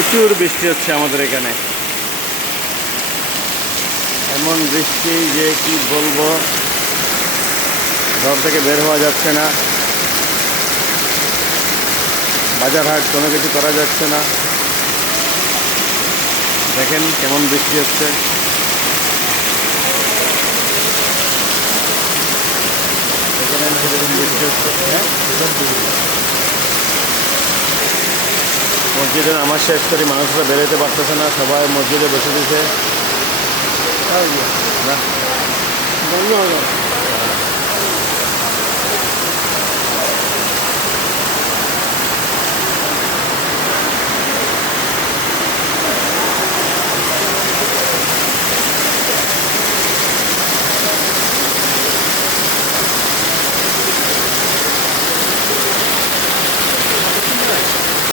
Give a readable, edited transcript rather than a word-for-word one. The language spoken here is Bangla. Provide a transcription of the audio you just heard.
প্রচুর বৃষ্টি হচ্ছে আমাদের এখানে, এমন বৃষ্টি যে কি বলবো, ঘর থেকে বের হওয়া যাচ্ছে না, বাজার হাট কোনো কিছু করা যাচ্ছে না। দেখেন কেমন বৃষ্টি হচ্ছে। দেখেন কিরকম বৃষ্টি হচ্ছে। মসজিদের নামাজ শেষ করি, মানুষরা বেরোতে পারতেছে না, সবাই মসজিদে বসে দিছে। ধন্যবাদ।